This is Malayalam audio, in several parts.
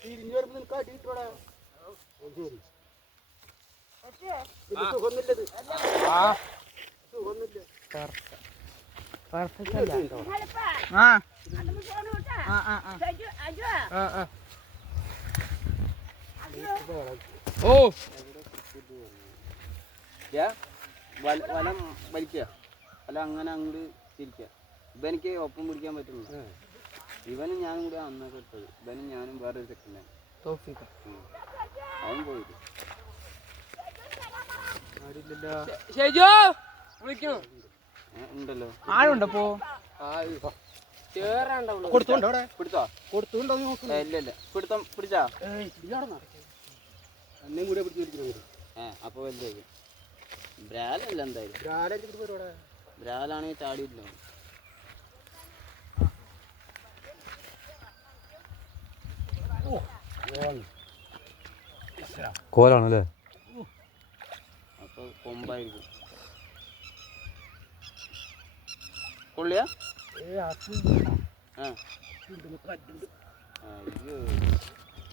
തിരിഞ്ഞു വരുമ്പോ നിനക്ക് അടിയിട്ടോടാ ശരി സുഖമൊന്നുമില്ലത് സുഖമൊന്നുമില്ല ഓ വല വലിക്ക വലിക്കുക. വല അങ്ങനെ അങ്ങോട്ട് തിരിക്കുക. എനിക്ക് ഒപ്പം പിടിക്കാൻ പറ്റുന്നു ഇവനും ഞാനും കൂടെ അന്നൊക്കെ ഇട്ടത് ഇവനും ഞാനും വേറൊരു സെക്കൻഡാണ് അവൻ പോയിട്ട്. ഉണ്ടല്ലോ. ആഴുണ്ടപ്പോ കൊടുത്തോണ്ടോ പിടിച്ചോ? കൊടുത്തോണ്ടോ നീ നോക്കുന്നു ഏ, ഇല്ല ഇല്ല. പിടുത്തം പിടിച്ചാ? എന്നെയും കൂടെ പിടിച്ചു ഏഹ് അപ്പൊ വലുതായി. ബ്രാലല്ല എന്തായാലും. ബ്രാലാണെങ്കിൽ ചാടിയില്ല കോലാണല്ലേ? അപ്പൊ കൊമ്പായിരിക്കും. കൊള്ളിയാ?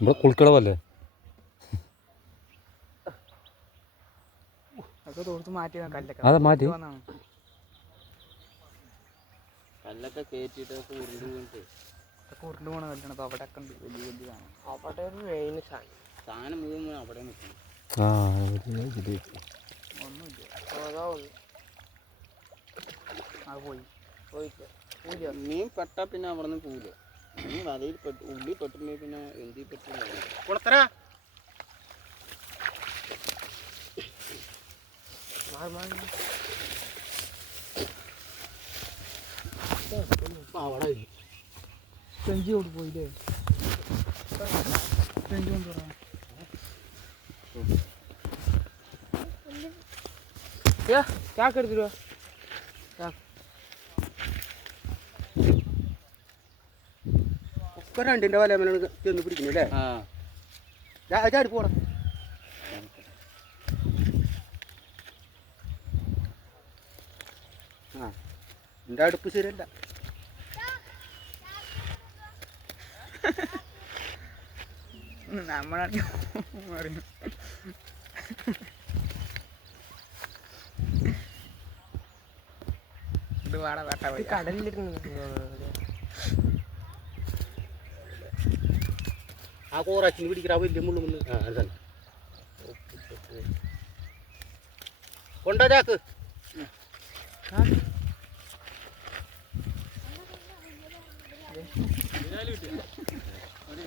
ഇവിടെ കുളിക്കടവല്ലേ അതൊക്കെ തോർത്ത് മാറ്റി കല്ലൊക്കെ അതെ മാറ്റി വന്നാണ്. കല്ലൊക്കെ കയറ്റിയിട്ടൊക്കെ ഉരുണ്ട് വീണിട്ട്. ഉരുണ്ട് പോണ കല്ലാണ്. അപ്പൊ അവിടെ ഒക്കെ ഉണ്ട് വലിയ അവിടെ ഒരു മെയിൻ സാധനം. സാധനം മുഴുവൻ അവിടെ ആ. ഒന്നുമില്ല. അതാ ഒന്ന് അത് പോയി. പോയിട്ട് മീൻ പെട്ടാ പിന്നെ അവിടെ നിന്ന് പോവില്ല മീൻ വലയിൽ പെട്ട് ഉള്ളിൽ പെട്ടിട്ടുണ്ടെങ്കിൽ പിന്നെ എന്തി പെട്ടില്ല കുളത്തരാ? അവിടെ സെഞ്ചി കൊണ്ട് പോയില്ലേ സെഞ്ചി ഒക്കെ രണ്ടിന്റെ വല ചെന്ന് പിടിക്കുന്നല്ലേ ആ ചാടി പോടാ എന്റെ അടുപ്പ് ശരിയല്ല നമ്മളാണ് പറഞ്ഞു ഇത് വേട വേട്ട പോയി കടലിലിരുന്ന് ആ കോറാച്ചിന് പിടിക്കണ ആ വലിയ മുള്ളു മുള്ളു ആ അത് തന്നെ കൊണ്ടാ ചാക്ക്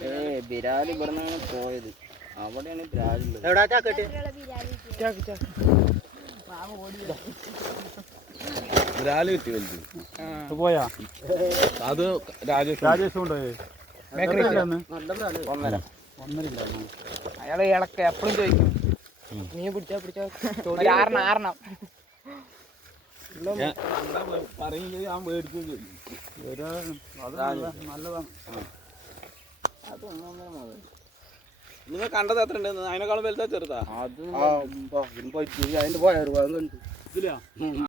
ഏ ബിരാൽ ഇവിടെ നിന്നാണ് പോയത്. അവിടെയാണ് ബ്രാലുള്ളത് എവിടാ? ചാക്ക് കെട്ടി. ചാക്ക് ചാക്ക്. ബ്രാൽ കിട്ടി വലുത്. ആ. പോയാ? അത് രാജേഷ് രാജേഷ് കൊണ്ടുപോയി ഒന്നര. ഇളക്ക എപ്പോഴും ചോദിക്കും. നീ പിടിച്ചാ പിടിച്ചാ ആറണം ആറെണ്ണം. ഞാൻ മേടിച്ചു നല്ലതാണ്. നിങ്ങൾ കണ്ടത് എത്ര ഉണ്ട് അതിനേക്കാളും വലുതാ ചെറുതാ? അത് അതിന്റെ പോയ കണ്ടു ഇതിലാ?